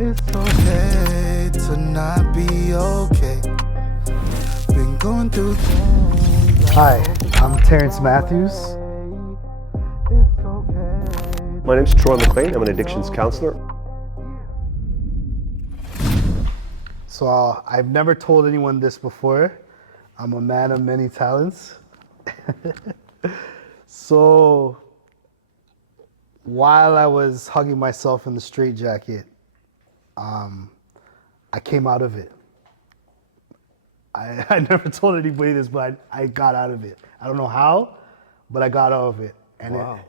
It's okay to not be okay. Been going through things. Hi, I'm Terrence Matthews. It's okay. My name's Troy MacLean. I'm an addictions counselor. So I've never told anyone this before. I'm a man of many talents. So while I was hugging myself in the straitjacket, I came out of it. I never told anybody this, but I got out of it. I don't know how, but I got out of it. And Wow.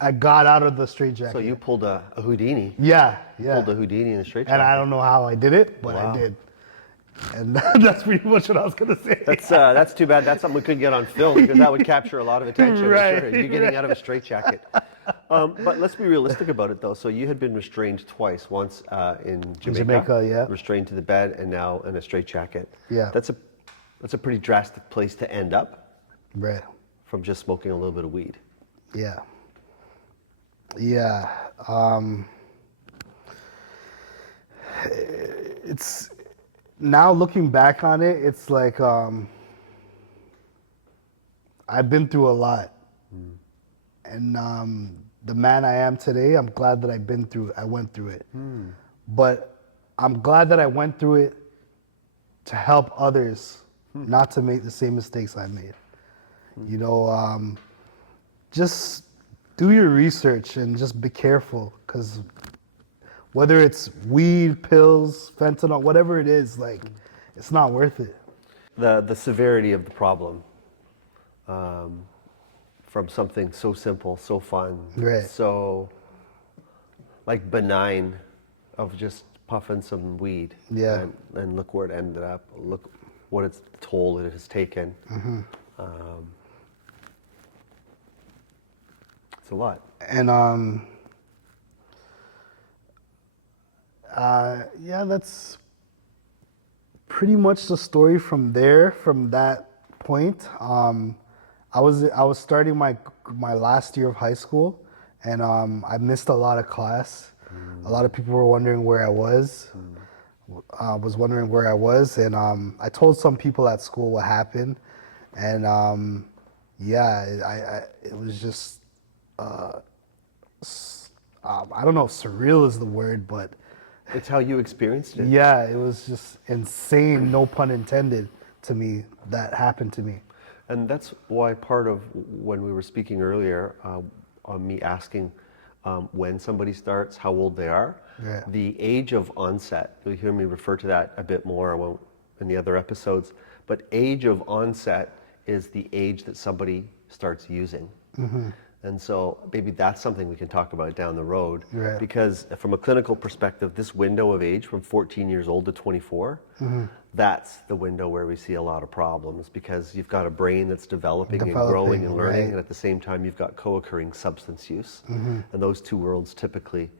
I got out of the straitjacket. So you pulled a Houdini. Yeah. Pulled a Houdini in the straight And I don't know how I did it, but Wow. I did. And that's pretty much what I was gonna say. That's too bad. That's something we couldn't get on film because that would capture a lot of attention. Right, Sure. You getting out of a straitjacket. But let's be realistic about it, though. So you had been restrained twice. Once in Jamaica. Jamaica, yeah. Restrained to the bed, and now in a straitjacket. Yeah. That's a pretty drastic place to end up Right. from just smoking a little bit of weed. Yeah. Yeah. It's now looking back on it, it's like I've been through a lot. And the man I am today, I'm glad that I went through it. But I'm glad that I went through it to help others not to make the same mistakes I made. You know, just do your research and just be careful, because whether it's weed, pills, fentanyl, whatever it is, like, it's not worth it. The severity of the problem, from something so simple, so fun, Right. so like benign, of just puffing some weed. Yeah. And look where it ended up. Look what its toll it has taken. It's a lot. And yeah, that's pretty much the story from there. From that point, I was starting my last year of high school, and I missed a lot of class. A lot of people were wondering where I was. Was wondering where I was, and I told some people at school what happened, and yeah, it was just I don't know if surreal is the word, but It's how you experienced it. yeah, it was just insane, no pun intended, to me, that happened to me. And that's why part of when we were speaking earlier on me asking when somebody starts, how old they are, Yeah. the age of onset. You'll hear me refer to that a bit more in the other episodes. But age of onset is the age that somebody starts using. And so maybe that's something we can talk about down the road. Right. Because from a clinical perspective, this window of age from 14 years old to 24, that's the window where we see a lot of problems, because you've got a brain that's developing and growing and learning, right. and at the same time you've got co-occurring substance use. And those two worlds typically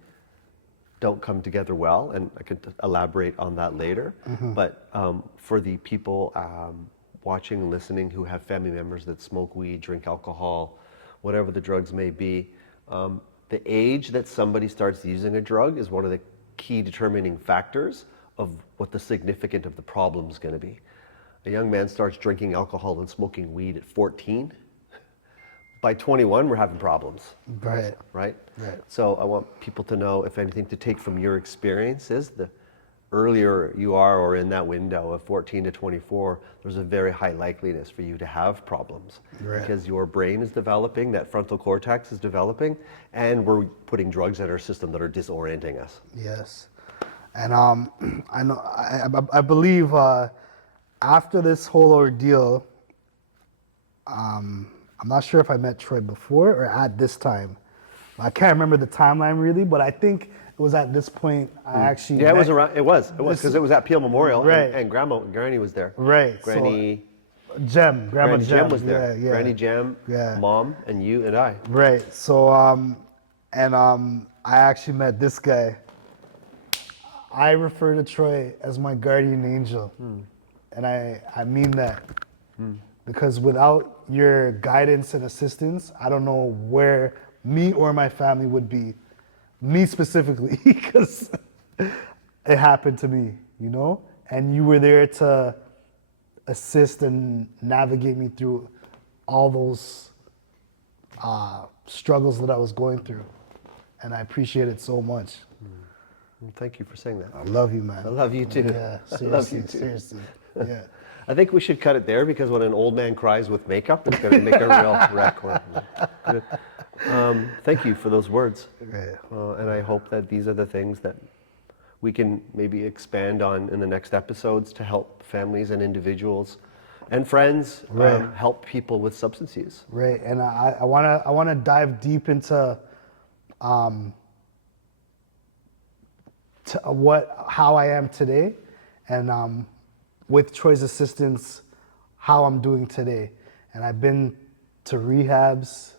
don't come together well, and I could elaborate on that later. But for the people watching and listening who have family members that smoke weed, drink alcohol, whatever the drugs may be, the age that somebody starts using a drug is one of the key determining factors of what the significance of the problem is going to be. A young man starts drinking alcohol and smoking weed at 14. By 21, we're having problems. Right. Right? Right. So I want people to know, if anything to take from your experience, is the earlier you are or in that window of 14 to 24, there's a very high likeliness for you to have problems. Right. Because your brain is developing, that frontal cortex is developing, and we're putting drugs in our system that are disorienting us. Yes. And I believe after this whole ordeal, I'm not sure if I met Troy before or at this time. I can't remember the timeline really, but I think it was at this point I actually Yeah, met. it was because it was at Peel Memorial, Right. and Granny was there. Right. Granny Grandma Jem was there. Yeah, yeah. Granny Jem, Yeah. Mom, and you and I. Right. So I actually met this guy. I refer to Troy as my guardian angel. And I mean that. Because without your guidance and assistance, I don't know where me or my family would be. Me specifically, because it happened to me, and you were there to assist and navigate me through all those struggles that I was going through, and I appreciate it so much. Well, thank you for saying that. I love you, man. I love you too. Yeah, seriously, I love you too. seriously. Yeah. I think we should cut it there because when an old man cries with makeup, it's going to make a real wreck. Good. Thank you for those words. Right. And I hope that these are the things that we can maybe expand on in the next episodes to help families and individuals and friends help people with substance use. Right, and I wanna dive deep into how I am today, and with Troy's assistance, how I'm doing today. And I've been to rehabs.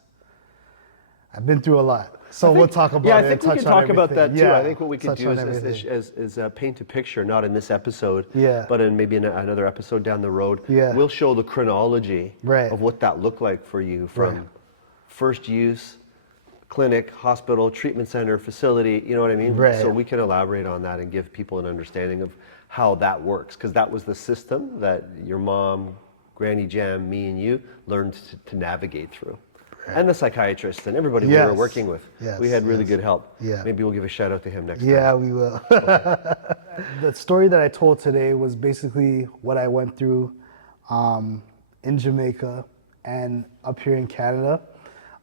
I've been through a lot. So we'll talk about it. Yeah, I think we can talk about that too. Yeah, I think what we could do is paint a picture, not in this episode, but in maybe in another episode down the road. Yeah. We'll show the chronology of what that looked like for you from first use, clinic, hospital, treatment center, facility, you know what I mean? Right. So we can elaborate on that and give people an understanding of how that works, because that was the system that your mom, Granny Jam, me and you learned to navigate through. And the psychiatrist and everybody we were working with. We had really good help. Maybe we'll give a shout out to him next time. Yeah, we will. The story that I told today was basically what I went through in Jamaica and up here in Canada.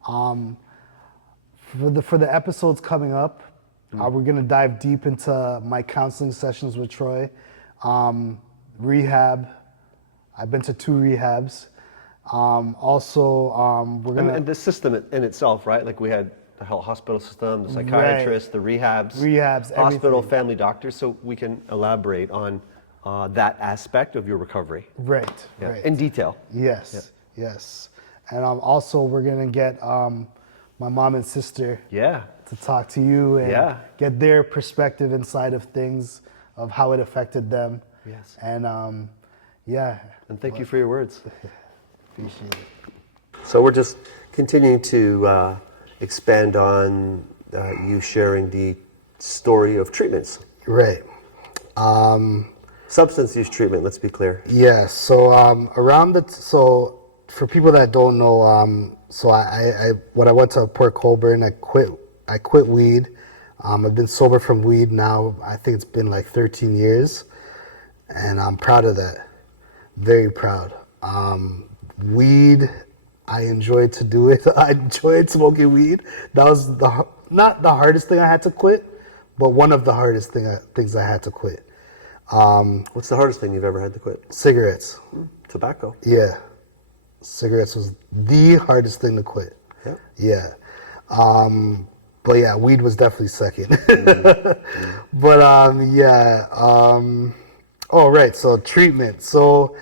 For the episodes coming up, we're going to dive deep into my counseling sessions with Troy, rehab. I've been to 2 rehabs. We're gonna and the system in itself, right? Like we had the hospital system, the psychiatrist, the rehabs, hospital, everything. family doctors. So we can elaborate on that aspect of your recovery. Right. In detail. Yes. And also we're gonna get my mom and sister. To talk to you and get their perspective inside of things, of how it affected them. Yes. And And thank you for your words. Appreciate it. So we're just continuing to expand on you sharing the story of treatments. Right. Substance use treatment, let's be clear. Yeah, so so for people that don't know, so I when I went to Port Colborne, I quit weed. I've been sober from weed now, I think it's been like 13 years, and I'm proud of that. Very proud. Weed, I enjoyed to do it. I enjoyed smoking weed. That was not the hardest thing I had to quit, but one of the hardest things I had to quit. What's the hardest thing you've ever had to quit? Cigarettes. Tobacco. Yeah. Cigarettes was the hardest thing to quit. Yeah. But yeah, weed was definitely second. But so treatment. So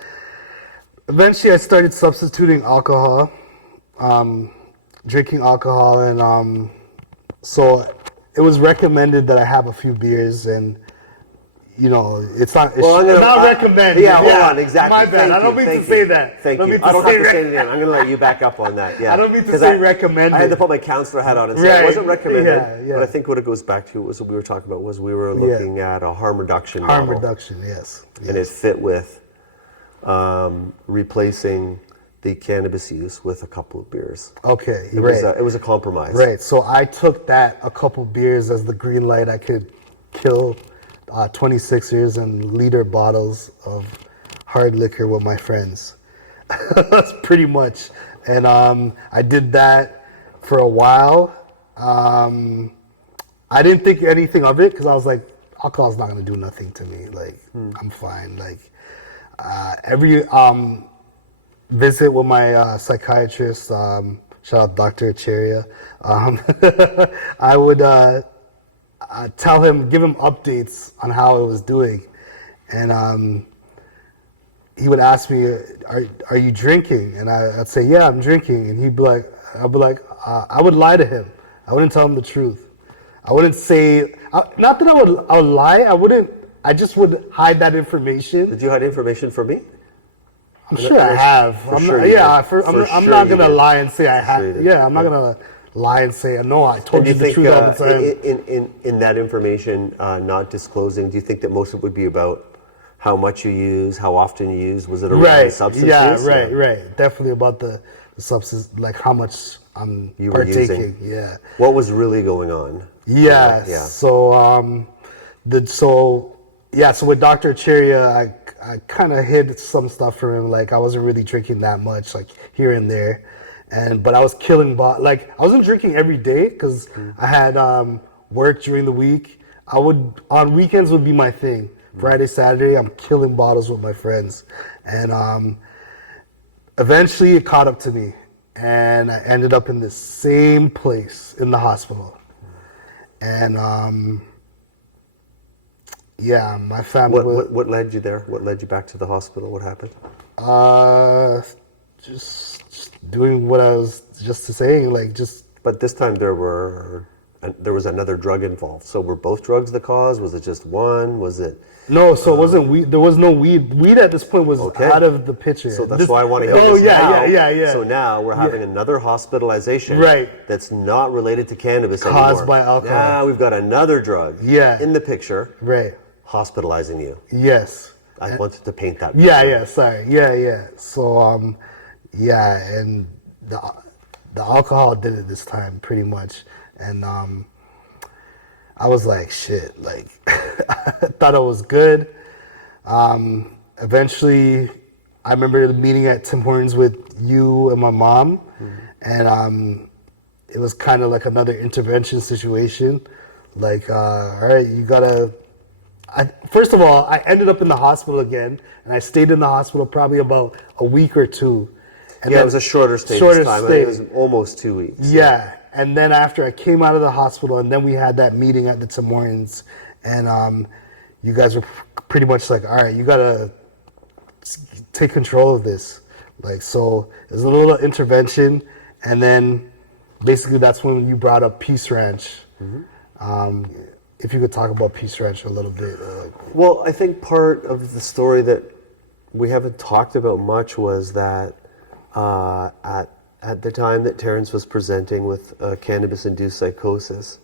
eventually I started substituting alcohol, drinking alcohol, and so it was recommended that I have a few beers, and it's not recommended. Yeah, hold on, exactly. My bad. I don't mean to say that. Thank you. I don't have to say anything. I'm going to let you back up on that. Yeah. I don't mean to say recommended. I had to put my counselor hat on and say it wasn't recommended. Yeah. But I think what it goes back to was what we were talking about was we were looking at a harm reduction model. Harm reduction, yes. And it fit with replacing the cannabis use with a couple of beers. Okay, it was a compromise. Right. So I took that a couple beers as the green light. I could kill 26ers and liter bottles of hard liquor with my friends. That's pretty much. And I did that for a while. I didn't think anything of it because I was like, alcohol's not going to do nothing to me. Like, I'm fine. Like, every visit with my psychiatrist, shout out Dr. Cheria, I would tell him, give him updates on how I was doing. And he would ask me, are you drinking? And I'd say, yeah, I'm drinking. And I'd be like, I would lie to him. I wouldn't tell him the truth. I wouldn't say, not that I would lie, I just would hide that information. Did you hide information from me? I'm sure I have. I'm not going to lie and say I have. Yeah, I'm not going to lie and say, no, I And told do you you the think truth all the time. in that information not disclosing, do you think that most of it would be about how much you use, how often you use? Was it around Right. substance Yeah, use? right. Definitely about the substance, like how much I'm You were partaking. using. Yeah. What was really going on? Yeah. Yeah. So so with Dr. Cheria, I kind of hid some stuff from him. Like I wasn't really drinking that much, like here and there, but I was killing like I wasn't drinking every day because I had work during the week. I would on weekends would be my thing. Friday, Saturday, I'm killing bottles with my friends, and eventually it caught up to me, and I ended up in the same place in the hospital, and yeah, my family. What led you there? What led you back to the hospital? What happened? Just doing what I was just saying, like just. But this time there was another drug involved. So were both drugs the cause? Was it just one? Was it? No, so it wasn't weed. There was no weed. Weed at this point was out of the picture. So that's why I want to hear this now. Yeah. So now we're having another hospitalization, right? That's not related to cannabis caused anymore. by alcohol. Now we've got another drug, in the picture, right? Hospitalizing you. Yes. I wanted to paint that picture. Yeah. Sorry. Yeah. So and the alcohol did it this time pretty much, and I was like, shit, like, I thought it was good. Eventually, I remember the meeting at Tim Hortons with you and my mom, and it was kind of like another intervention situation. Like, all right, you gotta. First of all, I ended up in the hospital again, and I stayed in the hospital probably about a week or two. And it was a shorter stay this time. It was almost 2 weeks. Yeah. And then after I came out of the hospital, and then we had that meeting at the Tim Hortons, and you guys were pretty much like, all right, you gotta take control of this. Like, so it was a little intervention, and then basically that's when you brought up Peace Ranch. If you could talk about Peace Ranch a little bit. Well, I think part of the story that we haven't talked about much was that at the time that Terrence was presenting with cannabis-induced psychosis,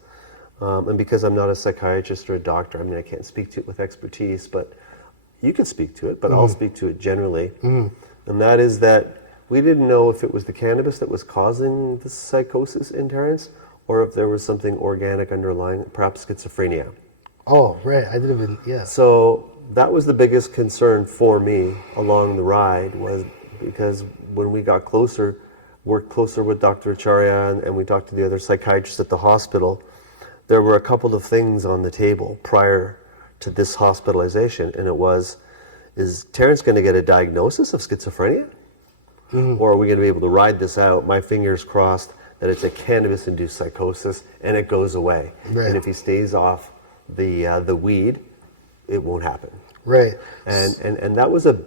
and because I'm not a psychiatrist or a doctor, I mean, I can't speak to it with expertise, but you can speak to it, but I'll speak to it generally. And that is that we didn't know if it was the cannabis that was causing the psychosis in Terrence, or if there was something organic underlying, perhaps schizophrenia. Oh, right. I didn't even, yeah. So that was the biggest concern for me along the ride, was because when we got closer, worked closer with Dr. Acharya and we talked to the other psychiatrists at the hospital, there were a couple of things on the table prior to this hospitalization, and it was, is Terrence going to get a diagnosis of schizophrenia? Or are we going to be able to ride this out, my fingers crossed, that it's a cannabis-induced psychosis and it goes away. Right. And if he stays off the weed, it won't happen. Right. And that was a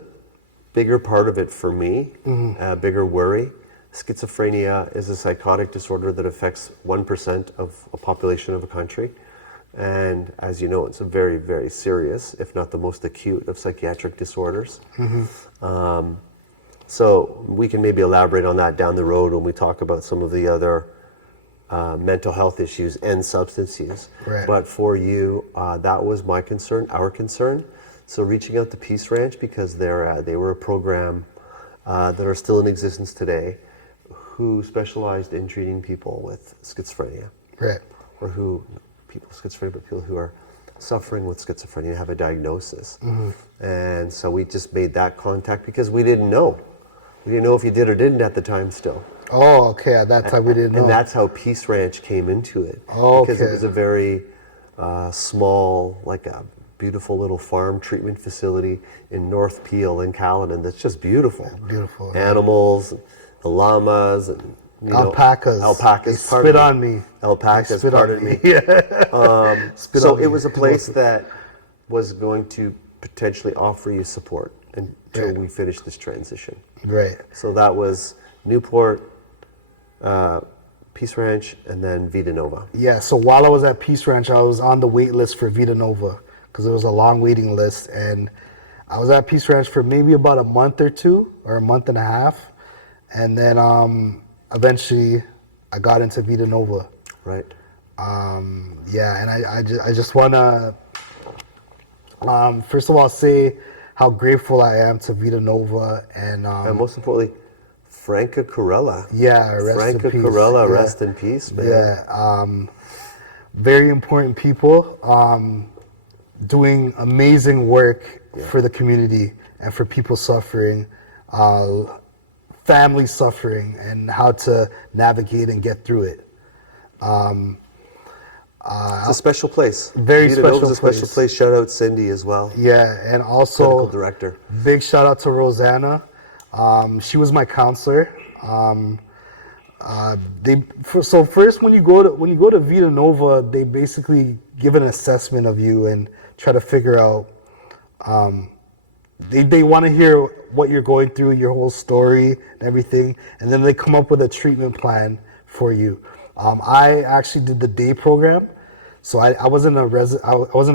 bigger part of it for me, a bigger worry. Schizophrenia is a psychotic disorder that affects 1% of a population of a country. And as you know, it's a very, very serious, if not the most acute of psychiatric disorders. So we can maybe elaborate on that down the road when we talk about some of the other mental health issues and substance use. Right. But for you, that was my concern, our concern. So reaching out to Peace Ranch, because they were a program that are still in existence today, who specialized in treating people with schizophrenia. Right. Or people with schizophrenia, but people who are suffering with schizophrenia, have a diagnosis. And so we just made that contact because we didn't know. We didn't know if you did or didn't at the time still. Oh, okay. At that time we didn't know. And that's how Peace Ranch came into it. Oh, because okay. it was a very small, like a beautiful little farm treatment facility in North Peel in Caledon that's just beautiful. Beautiful. Animals, the llamas, and alpacas. Alpacas. They spit on me. Alpacas, pardon me. Yeah. So it was a place that was going to potentially offer you support until we finish this transition. Right. So that was Newport, Peace Ranch, and then Vida Nova. Yeah, so while I was at Peace Ranch, I was on the wait list for Vida Nova because it was a long waiting list. And I was at Peace Ranch for maybe about a month or two, or a month and a half. And then eventually I got into Vita Nova. Right. Yeah, and I just want to, first of all, say how grateful I am to Vita Nova and most importantly, Franca Corella. yeah, rest Franca in peace. Corella, Yeah. rest in peace, man. Yeah, very important people doing amazing work for the community and for people suffering, family suffering, and how to navigate and get through it. It's a special place. Very Vita special Nova's a special place. place. Shout out Cindy as well. Yeah, and Medical also director. big shout out to Rosanna. She was my counselor. So first, when you go to Vita Nova, they basically give an assessment of you and try to figure out. They want to hear what you're going through, your whole story, and everything, and then they come up with a treatment plan for you. I actually did the day program, so I wasn't a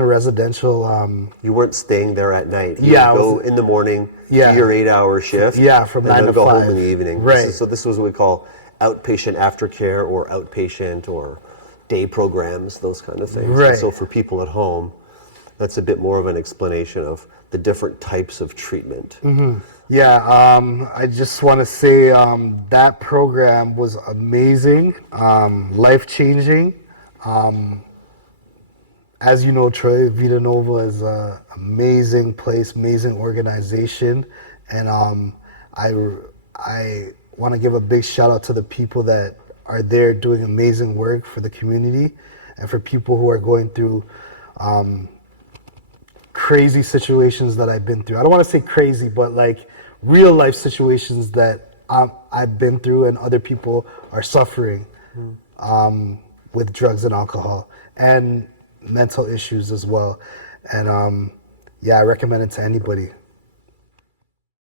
residential. You weren't staying there at night. You Yeah, would I go was- in the morning, Yeah. do your 8-hour shift. Yeah, from and 9 then to go 5. home in the evening. Right. So this was what we call outpatient aftercare or outpatient or day programs, those kind of things. Right. And so for people at home, that's a bit more of an explanation of the different types of treatment. Yeah, I just want to say that program was amazing, life-changing. As you know, Troy, Vita Nova is an amazing place, amazing organization, and I want to give a big shout out to the people that are there doing amazing work for the community, and for people who are going through crazy situations that I've been through. I don't want to say crazy, but like real life situations that I've been through and other people are suffering with drugs and alcohol and mental issues as well. And yeah, I recommend it to anybody.